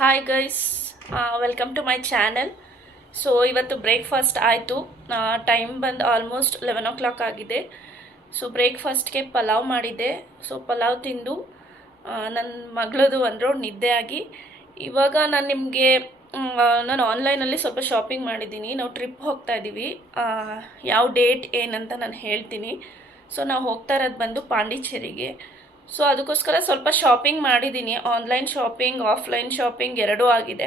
Hi guys, welcome to my channel. So ಇವತ್ತು breakfast ಆಯಿತು. Time ಬಂದು ಆಲ್ಮೋಸ್ಟ್ 11 o'clock ಆಗಿದೆ. ಸೊ ಬ್ರೇಕ್ಫಾಸ್ಟ್ಗೆ ಪಲಾವ್ ಮಾಡಿದ್ದೆ. ಸೊ ಪಲಾವ್ ತಿಂದು ನನ್ನ ಮಗಳದು ಒಂದು ನಿದ್ದೆ ಆಗಿ ಇವಾಗ ನಾನು ಆನ್ಲೈನಲ್ಲಿ ಸ್ವಲ್ಪ ಶಾಪಿಂಗ್ ಮಾಡಿದ್ದೀನಿ. ನಾವು ಟ್ರಿಪ್ ಹೋಗ್ತಾ ಇದ್ದೀವಿ. ಯಾವ ಡೇಟ್ ಏನಂತ ನಾನು ಹೇಳ್ತೀನಿ. ಸೊ ನಾವು ಹೋಗ್ತಾ ಇರೋದು ಬಂದು ಪಾಂಡಿಚೇರಿಗೆ. ಸೊ ಅದಕ್ಕೋಸ್ಕರ ಸ್ವಲ್ಪ ಶಾಪಿಂಗ್ ಮಾಡಿದ್ದೀನಿ. ಆನ್ಲೈನ್ ಶಾಪಿಂಗ್, ಆಫ್ಲೈನ್ ಶಾಪಿಂಗ್ ಎರಡೂ ಆಗಿದೆ.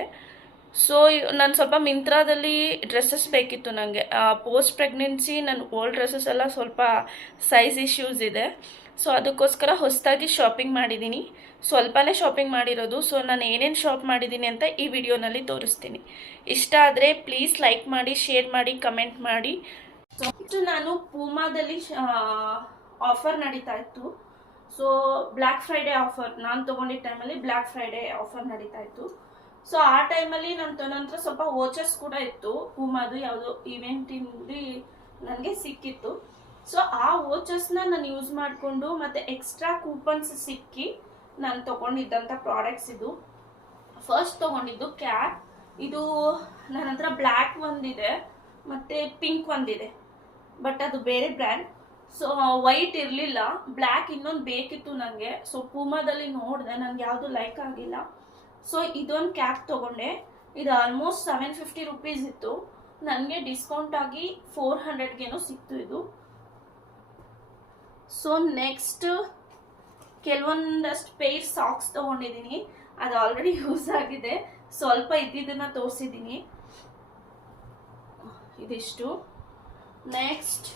ಸೊ ನಾನು ಸ್ವಲ್ಪ ಮಿಂತ್ರಾದಲ್ಲಿ ಡ್ರೆಸ್ಸಸ್ ಬೇಕಿತ್ತು ನನಗೆ. ಪೋಸ್ಟ್ ಪ್ರೆಗ್ನೆನ್ಸಿ ನನ್ನ ಓಲ್ಡ್ ಡ್ರೆಸ್ಸಸ್ ಎಲ್ಲ ಸ್ವಲ್ಪ ಸೈಜ್ ಇಶ್ಯೂಸ್ ಇದೆ. ಸೊ ಅದಕ್ಕೋಸ್ಕರ ಹೊಸದಾಗಿ ಶಾಪಿಂಗ್ ಮಾಡಿದ್ದೀನಿ. ಸ್ವಲ್ಪನೇ ಶಾಪಿಂಗ್ ಮಾಡಿರೋದು. ಸೊ ನಾನು ಏನೇನು ಶಾಪ್ ಮಾಡಿದ್ದೀನಿ ಅಂತ ಈ ವಿಡಿಯೋನಲ್ಲಿ ತೋರಿಸ್ತೀನಿ. ಇಷ್ಟ ಆದರೆ ಪ್ಲೀಸ್ ಲೈಕ್ ಮಾಡಿ, ಶೇರ್ ಮಾಡಿ, ಕಮೆಂಟ್ ಮಾಡಿ. ಸೊ ನಾನು ಪೂಮಾದಲ್ಲಿ ಆಫರ್ ನಡೀತಾ ಇತ್ತು. ಸೊ ಬ್ಲ್ಯಾಕ್ ಫ್ರೈಡೇ ಆಫರ್ ನಾನು ತೊಗೊಂಡಿದ್ದ ಟೈಮಲ್ಲಿ ಬ್ಲ್ಯಾಕ್ ಫ್ರೈಡೇ ಆಫರ್ ನಡೀತಾ ಇತ್ತು. ಸೊ ಆ ಟೈಮಲ್ಲಿ ನನ್ನ ನಂತರ ಸ್ವಲ್ಪ ವೋಚರ್ಸ್ ಕೂಡ ಇತ್ತು. ಪೂಮಾದು ಯಾವುದೋ ಇವೆಂಟಿಂದ ನನಗೆ ಸಿಕ್ಕಿತ್ತು. ಸೊ ಆ ವೋಚರ್ಸ್ನ ನಾನು ಯೂಸ್ ಮಾಡಿಕೊಂಡು ಮತ್ತು ಎಕ್ಸ್ಟ್ರಾ ಕೂಪನ್ಸ್ ಸಿಕ್ಕಿ ನಾನು ತೊಗೊಂಡಿದ್ದಂಥ ಪ್ರಾಡಕ್ಟ್ಸ್ ಇದು. ಫಸ್ಟ್ ತೊಗೊಂಡಿದ್ದು ಕ್ಯಾಪ್. ಇದು ನನ್ನ ಹತ್ರ ಬ್ಲ್ಯಾಕ್ ಒಂದಿದೆ ಮತ್ತು ಪಿಂಕ್ ಒಂದಿದೆ, ಬಟ್ ಅದು ಬೇರೆ ಬ್ರ್ಯಾಂಡ್. ಸೊ ವೈಟ್ ಇರಲಿಲ್ಲ, ಬ್ಲ್ಯಾಕ್ ಇನ್ನೊಂದು ಬೇಕಿತ್ತು ನನಗೆ. ಸೊ ಪೂಮಾದಲ್ಲಿ ನೋಡಿದೆ, ನನಗೆ ಯಾವುದು ಲೈಕ್ ಆಗಿಲ್ಲ. ಸೊ ಇದೊಂದು ಕ್ಯಾಪ್ ತೊಗೊಂಡೆ. ಇದು ಆಲ್ಮೋಸ್ಟ್ 750 rupees ಇತ್ತು. ನನಗೆ ಡಿಸ್ಕೌಂಟ್ ಆಗಿ 400 ಸಿಕ್ತು ಇದು. ಸೊ ನೆಕ್ಸ್ಟ್ ಕೆಲವೊಂದಷ್ಟು ಪೇರ್ ಸಾಕ್ಸ್ ತೊಗೊಂಡಿದ್ದೀನಿ. ಅದು ಆಲ್ರೆಡಿ ಯೂಸ್ ಆಗಿದೆ. ಸ್ವಲ್ಪ ಇದ್ದಿದ್ದನ್ನು ತೋರಿಸಿದ್ದೀನಿ. ಇದಿಷ್ಟು. ನೆಕ್ಸ್ಟ್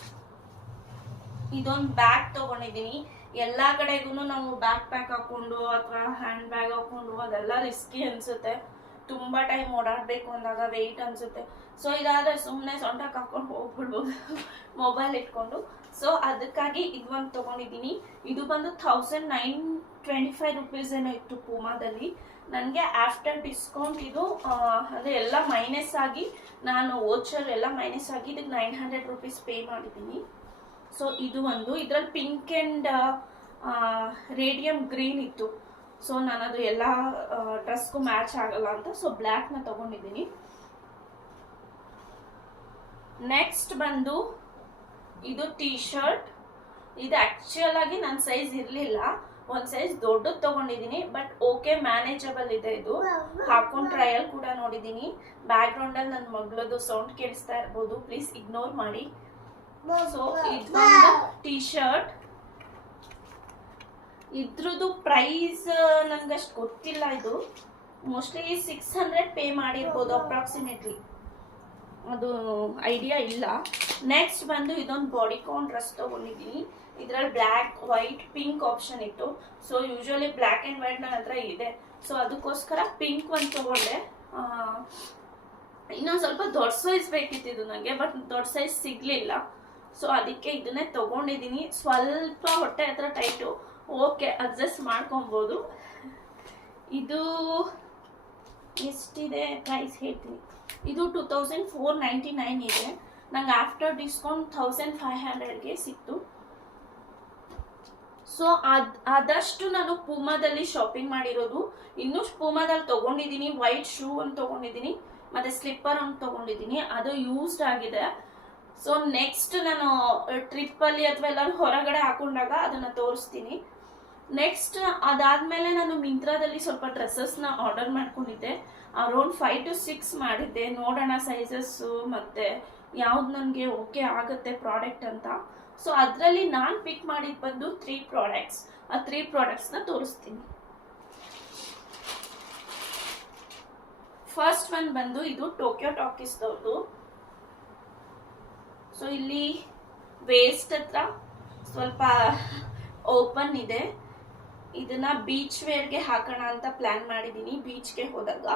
ಇದೊಂದು ಬ್ಯಾಗ್ ತೊಗೊಂಡಿದ್ದೀನಿ. ಎಲ್ಲ ಕಡೆಗೂ ನಾವು ಬ್ಯಾಕ್ ಪ್ಯಾಕ್ ಹಾಕೊಂಡು ಅಥವಾ ಹ್ಯಾಂಡ್ ಬ್ಯಾಗ್ ಹಾಕೊಂಡು ಅದೆಲ್ಲ ರಿಸ್ಕಿ ಅನಿಸುತ್ತೆ. ತುಂಬ ಟೈಮ್ ಓಡಾಡಬೇಕು ಅಂದಾಗ ವೆಯ್ಟ್ ಅನಿಸುತ್ತೆ. ಸೊ ಇದಾದರೆ ಸುಮ್ಮನೆ ಸೊಂಟಕ್ಕೆ ಹಾಕೊಂಡು ಹೋಗ್ಬಿಡ್ಬೋದು ಮೊಬೈಲ್ ಇಟ್ಕೊಂಡು. ಸೊ ಅದಕ್ಕಾಗಿ ಇದೊಂದು ತೊಗೊಂಡಿದ್ದೀನಿ. ಇದು ಬಂದು 1925 rupees ಏನೋ ಇತ್ತು ಪೂಮಾದಲ್ಲಿ. ನನಗೆ ಆಫ್ಟರ್ ಡಿಸ್ಕೌಂಟ್ ಇದು ಅಂದರೆ ಎಲ್ಲ ಮೈನಸ್ ಆಗಿ, ನಾನು ವೋಚರ್ ಎಲ್ಲ ಮೈನಸ್ ಆಗಿ ಇದಕ್ಕೆ 900 rupees ಪೇ ಮಾಡಿದ್ದೀನಿ. ಸೊ ಇದು ಒಂದು. ಇದರಲ್ಲಿ ಪಿಂಕ್ ಆ್ಯಂಡ್ ರೇಡಿಯಂ ಗ್ರೀನ್ ಇತ್ತು. ಸೊ ನಾನದು ಎಲ್ಲ ಡ್ರೆಸ್ಗೂ ಮ್ಯಾಚ್ ಆಗಲ್ಲ ಅಂತ ಸೊ ಬ್ಲ್ಯಾಕ್ನ ತೊಗೊಂಡಿದ್ದೀನಿ. ನೆಕ್ಸ್ಟ್ ಬಂದು ಇದು ಟೀ ಶರ್ಟ್. ಇದು ಆ್ಯಕ್ಚುಯಲ್ ಆಗಿ ನನ್ನ ಸೈಜ್ ಇರಲಿಲ್ಲ, ಒಂದು ಸೈಜ್ ದೊಡ್ಡದು ತೊಗೊಂಡಿದ್ದೀನಿ. ಬಟ್ ಓಕೆ, ಮ್ಯಾನೇಜಬಲ್ ಇದೆ. ಇದು ಹಾಕೊಂಡು ಟ್ರಯಲ್ ಕೂಡ ನೋಡಿದ್ದೀನಿ. ಬ್ಯಾಕ್ಗ್ರೌಂಡಲ್ಲಿ ನನ್ನ ಮಗಳದು ಸೌಂಡ್ ಕೇಳಿಸ್ತಾ ಇರ್ಬೋದು, ಪ್ಲೀಸ್ ಇಗ್ನೋರ್ ಮಾಡಿ. ಸೊ ಇದೊಂದು ಟೀ ಶರ್ಟ್. ಇದ್ರದ್ದು ಪ್ರೈಸ್ ನನಗಷ್ಟು ಗೊತ್ತಿಲ್ಲ. ಇದು ಮೋಸ್ಟ್ಲಿ 600 ಪೇ ಮಾಡಿರ್ಬೋದು ಅಪ್ರಾಕ್ಸಿಮೇಟ್ಲಿ, ಅದು ಐಡಿಯಾ ಇಲ್ಲ. ನೆಕ್ಸ್ಟ್ ಬಂದು ಇದೊಂದು ಬಾಡಿಕಾನ್ ಡ್ರೆಸ್ ತೊಗೊಂಡಿದ್ದೀನಿ. ಇದರಲ್ಲಿ ಬ್ಲ್ಯಾಕ್, ವೈಟ್, ಪಿಂಕ್ ಆಪ್ಷನ್ ಇತ್ತು. So usually black and white ನನ್ನ ಹತ್ರ ಇದೆ. ಸೊ ಅದಕ್ಕೋಸ್ಕರ ಪಿಂಕ್ ಒಂದು ತೊಗೊಂಡೆ. ಇನ್ನೊಂದು ಸ್ವಲ್ಪ ದೊಡ್ಡ ಸೈಜ್ ಬೇಕಿತ್ತು ಇದು ನನಗೆ, ಬಟ್ ದೊಡ್ಡ ಸೈಜ್ ಸಿಗಲಿಲ್ಲ. ಸೊ ಅದಕ್ಕೆ ಇದನ್ನೇ ತೊಗೊಂಡಿದ್ದೀನಿ. ಸ್ವಲ್ಪ ಹೊಟ್ಟೆ ಹತ್ರ ಟೈಟು, ಓಕೆ ಅಡ್ಜಸ್ಟ್ ಮಾಡ್ಕೊಬೋದು. ಇದು ಎಷ್ಟಿದೆ ಪ್ರೈಸ್ ಹೇಳ್ತೀನಿ. ಇದು 2499 ಇದೆ. ನಂಗೆ ಆಫ್ಟರ್ ಡಿಸ್ಕೌಂಟ್ 1500ಗೆ ಸಿಕ್ತು. ಸೊ ಆದಷ್ಟು ನಾನು ಪೂಮಾದಲ್ಲಿ ಶಾಪಿಂಗ್ ಮಾಡಿರೋದು. ಇನ್ನೂ ಪೂಮಾದಲ್ಲಿ ತೊಗೊಂಡಿದ್ದೀನಿ. ವೈಟ್ ಶೂ ಒಂದು ತೊಗೊಂಡಿದ್ದೀನಿ ಮತ್ತು ಸ್ಲಿಪ್ಪರ್ ಒಂದು ತೊಗೊಂಡಿದ್ದೀನಿ. ಅದು ಯೂಸ್ಡ್ ಆಗಿದೆ. ಸೊ ನೆಕ್ಸ್ಟ್ ನಾನು ಟ್ರಿಪ್ಪಲ್ಲಿ ಅಥವಾ ಎಲ್ಲರೂ ಹೊರಗಡೆ ಹಾಕೊಂಡಾಗ ಅದನ್ನು ತೋರಿಸ್ತೀನಿ. ನೆಕ್ಸ್ಟ್ ಅದಾದಮೇಲೆ ನಾನು ಮಿಂತ್ರಾದಲ್ಲಿ ಸ್ವಲ್ಪ ಡ್ರೆಸ್ಸಸ್ನ ಆರ್ಡರ್ ಮಾಡ್ಕೊಂಡಿದ್ದೆ. ಅರೌಂಡ್ 5 to 6 ಮಾಡಿದ್ದೆ, ನೋಡೋಣ ಸೈಜಸ್ಸು ಮತ್ತು ಯಾವ್ದು ನನಗೆ ಓಕೆ ಆಗುತ್ತೆ ಪ್ರಾಡಕ್ಟ್ ಅಂತ. ಸೊ ಅದರಲ್ಲಿ ನಾನು ಪಿಕ್ ಮಾಡಿದ್ದು ಬಂದು 3 ಪ್ರಾಡಕ್ಟ್ಸ್. ಆ 3 ಪ್ರಾಡಕ್ಟ್ಸ್ನ ತೋರಿಸ್ತೀನಿ. ಫಸ್ಟ್ ಒನ್ ಬಂದು ಇದು ಟೋಕಿಯೋ ಟಾಕೀಸ್ದವ್ರದ್ದು. ಸೊ ಇಲ್ಲಿ ವೇಸ್ಟ್ ಹತ್ರ ಸ್ವಲ್ಪ ಓಪನ್ ಇದೆ. ಇದನ್ನ ಬೀಚ್ ವೇರ್ಗೆ ಹಾಕೋಣ ಅಂತ ಪ್ಲಾನ್ ಮಾಡಿದ್ದೀನಿ ಬೀಚ್ಗೆ ಹೋದಾಗ.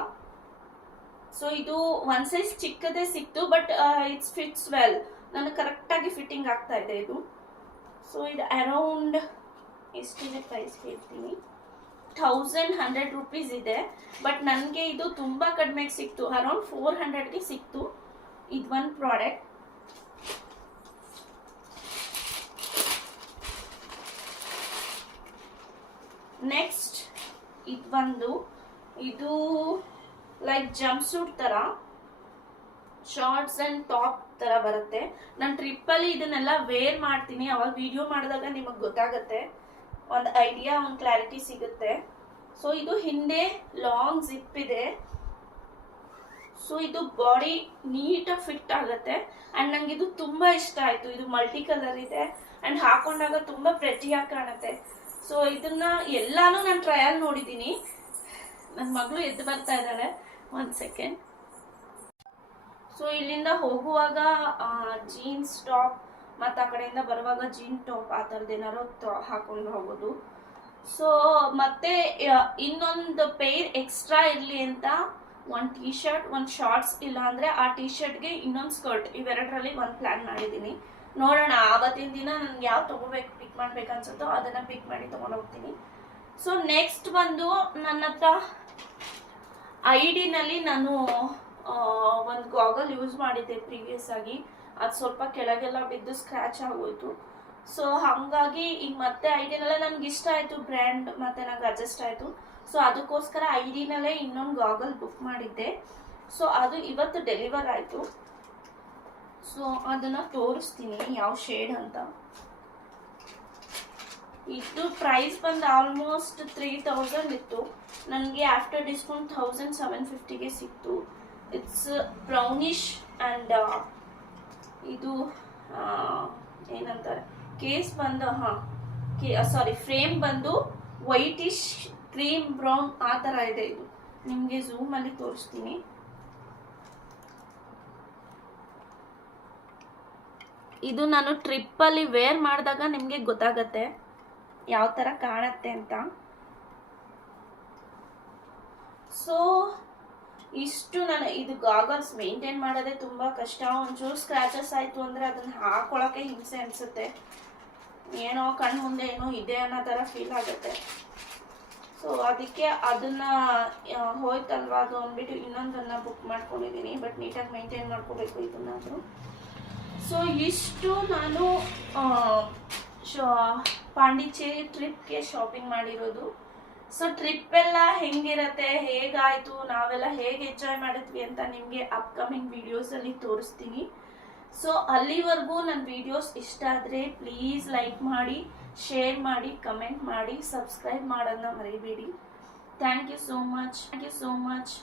ಸೊ ಇದು ಒಂದು ಸೈಜ್ ಚಿಕ್ಕದೇ ಸಿಕ್ತು, ಬಟ್ ಇಟ್ಸ್ ಫಿಟ್ಸ್ ವೆಲ್. ನನಗೆ ಕರೆಕ್ಟಾಗಿ ಫಿಟ್ಟಿಂಗ್ ಆಗ್ತಾ ಇದೆ ಇದು. ಸೊ ಇದು ಅರೌಂಡ್ ಎಷ್ಟಿದೆ ಪ್ರೈಸ್ ಹೇಳ್ತೀನಿ. 1100 rupees ಇದೆ. ಬಟ್ ನನಗೆ ಇದು ತುಂಬ ಕಡಿಮೆಗೆ ಸಿಕ್ತು, ಅರೌಂಡ್ 400ಗೆ ಸಿಕ್ತು. ಇದು ಒಂದು ಪ್ರಾಡಕ್ಟ್. ನೆಕ್ಸ್ಟ್ ಇದು ಬಂದು ಇದು ಲೈಕ್ ಜಂಪ್ ಸೂಟ್ ಥರ ಶಾರ್ಟ್ಸ್ ಆ್ಯಂಡ್ ಟಾಪ್ ಥರ ಬರುತ್ತೆ. ನಾನು ಟ್ರಿಪ್ಪಲ್ಲಿ ಇದನ್ನೆಲ್ಲ ವೇರ್ ಮಾಡ್ತೀನಿ, ಅವಾಗ ವಿಡಿಯೋ ಮಾಡಿದಾಗ ನಿಮಗೆ ಗೊತ್ತಾಗುತ್ತೆ, ಒಂದು ಐಡಿಯಾ, ಒಂದು ಕ್ಲಾರಿಟಿ ಸಿಗುತ್ತೆ. ಸೊ ಇದು ಹಿಂದೆ ಲಾಂಗ್ ಜಿಪ್ ಇದೆ. ಸೊ ಇದು ಬಾಡಿ ನೀಟಾಗಿ ಫಿಟ್ ಆಗುತ್ತೆ ಆ್ಯಂಡ್ ನಂಗೆ ಇದು ತುಂಬ ಇಷ್ಟ ಆಯಿತು. ಇದು ಮಲ್ಟಿ ಕಲರ್ ಇದೆ ಆ್ಯಂಡ್ ಹಾಕೊಂಡಾಗ ತುಂಬ ಪ್ರೆಟಿಯಾಗಿ ಕಾಣುತ್ತೆ. ಸೊ ಇದನ್ನ ಎಲ್ಲಾನು ನಾನು ಟ್ರಯಲ್ ನೋಡಿದ್ದೀನಿ. ನನ್ನ ಮಗಳು ಎದ್ದು ಬರ್ತಾ ಇದ್ದಾಳೆ, ಒಂದು ಸೆಕೆಂಡ್. ಸೊ ಇಲ್ಲಿಂದ ಹೋಗುವಾಗ ಜೀನ್ಸ್ ಟಾಪ್ ಮತ್ತು ಆ ಕಡೆಯಿಂದ ಬರುವಾಗ ಜೀನ್ ಟಾಪ್ ಆ ಥರದ್ದು ಏನಾರು ಹಾಕೊಂಡು ಹೋಗೋದು. ಸೊ ಮತ್ತೆ ಇನ್ನೊಂದು ಪೇರ್ ಎಕ್ಸ್ಟ್ರಾ ಇರಲಿ ಅಂತ ಒಂದು ಟೀ ಶರ್ಟ್, ಒಂದು ಶಾರ್ಟ್ಸ್, ಇಲ್ಲ ಅಂದರೆ ಆ ಟೀ ಶರ್ಟ್ಗೆ ಇನ್ನೊಂದು ಸ್ಕರ್ಟ್, ಇವೆರಡರಲ್ಲಿ ಒಂದು ಪ್ಲ್ಯಾನ್ ಮಾಡಿದ್ದೀನಿ. ನೋಡೋಣ ಆವತ್ತಿನ ದಿನ ನನ್ಗೆ ಯಾವ್ದು ತೊಗೋಬೇಕು, ಪಿಕ್ ಮಾಡ್ಬೇಕು ಅನ್ಸುತ್ತೋ ಅದನ್ನು ಪಿಕ್ ಮಾಡಿ ತೊಗೊಂಡೋಗ್ತೀನಿ. ಸೊ ನೆಕ್ಸ್ಟ್ ಬಂದು ನನ್ನ ಹತ್ರ ಐಡಿನಲ್ಲಿ ನಾನು ಒಂದು ಗಾಗಲ್ ಯೂಸ್ ಮಾಡಿದ್ದೆ ಪ್ರೀವಿಯಸ್ ಆಗಿ. ಅದು ಸ್ವಲ್ಪ ಕೆಳಗೆಲ್ಲ ಬಿದ್ದು ಸ್ಕ್ರ್ಯಾಚ್ ಆಗೋಯ್ತು. ಸೊ ಹಾಗಾಗಿ ಈಗ ಮತ್ತೆ ಐಡಿನಲ್ಲೇ ನನ್ಗೆ ಇಷ್ಟ ಆಯಿತು ಬ್ರ್ಯಾಂಡ್, ಮತ್ತು ನಂಗೆ ಅಡ್ಜಸ್ಟ್ ಆಯಿತು. ಸೊ ಅದಕ್ಕೋಸ್ಕರ ಐಡಿನಲ್ಲೇ ಇನ್ನೊಂದು ಗಾಗಲ್ ಬುಕ್ ಮಾಡಿದ್ದೆ. ಸೊ ಅದು ಇವತ್ತು ಡೆಲಿವರ್ ಆಯಿತು. ಸೊ ಅದನ್ನು ತೋರಿಸ್ತೀನಿ ಯಾವ ಶೇಡ್ ಅಂತ. ಇದು ಪ್ರೈಸ್ ಬಂದು ಆಲ್ಮೋಸ್ಟ್ 3000 ಇತ್ತು. ನನಗೆ ಆಫ್ಟರ್ ಡಿಸ್ಕೌಂಟ್ 1750ಗೆ ಸಿಕ್ತು. ಇಟ್ಸ್ ಬ್ರೌನಿಶ್ ಆ್ಯಂಡ್ ಇದು ಏನಂತಾರೆ, ಕೇಸ್ ಬಂದು ಫ್ರೇಮ್ ಬಂದು ವೈಟಿಶ್ ಕ್ರೀಮ್ ಬ್ರೌನ್ ಆ ಥರ ಇದೆ. ಇದು ನಿಮಗೆ ಝೂಮಲ್ಲಿ ತೋರಿಸ್ತೀನಿ. ಇದು ನಾನು ಟ್ರಿಪ್ಪಲ್ಲಿ ವೇರ್ ಮಾಡಿದಾಗ ನಿಮಗೆ ಗೊತ್ತಾಗತ್ತೆ ಯಾವ ಥರ ಕಾಣತ್ತೆ ಅಂತ. ಸೊ ಇಷ್ಟು ನಾನು ಇದು ಗಾಗಲ್ಸ್ ಮೇಂಟೈನ್ ಮಾಡೋದೇ ತುಂಬ ಕಷ್ಟ. ಒಂಚೂರು ಸ್ಕ್ರ್ಯಾಚಸ್ ಆಯಿತು ಅಂದರೆ ಅದನ್ನು ಹಾಕೊಳ್ಳೋಕ್ಕೆ ಹಿಂಸೆ ಅನಿಸುತ್ತೆ. ಏನೋ ಕಣ್ಣು ಮುಂದೆ ಏನೋ ಇದೆ ಅನ್ನೋ ಥರ ಫೀಲ್ ಆಗುತ್ತೆ. ಸೊ ಅದಕ್ಕೆ ಅದನ್ನು ಹೋಯ್ತಲ್ವ ಅದು ಅಂದ್ಬಿಟ್ಟು ಇನ್ನೊಂದನ್ನು ಬುಕ್ ಮಾಡ್ಕೊಂಡಿದ್ದೀನಿ. ಬಟ್ ನೀಟಾಗಿ ಮೇಂಟೈನ್ ಮಾಡ್ಕೋಬೇಕು ಇದನ್ನಾದರೂ. ಸೊ ಇಷ್ಟು ನಾನು ಪಾಂಡಿಚೇರಿ ಟ್ರಿಪ್ಗೆ ಶಾಪಿಂಗ್ ಮಾಡಿರೋದು. ಸೊ ಟ್ರಿಪ್ ಎಲ್ಲ ಹೆಂಗಿರತ್ತೆ, ಹೇಗಾಯಿತು, ನಾವೆಲ್ಲ ಹೇಗೆ ಎಂಜಾಯ್ ಮಾಡಿದ್ವಿ ಅಂತ ನಿಮಗೆ ಅಪ್ಕಮಿಂಗ್ ವಿಡಿಯೋಸಲ್ಲಿ ತೋರಿಸ್ತೀನಿ. ಸೊ ಅಲ್ಲಿವರೆಗೂ ನನ್ನ ವಿಡಿಯೋಸ್ ಇಷ್ಟ ಆದರೆ ಪ್ಲೀಸ್ ಲೈಕ್ ಮಾಡಿ, ಶೇರ್ ಮಾಡಿ, ಕಮೆಂಟ್ ಮಾಡಿ, ಸಬ್ಸ್ಕ್ರೈಬ್ ಮಾಡೋದನ್ನ ಮರಿಬೇಡಿ. Thank you so much.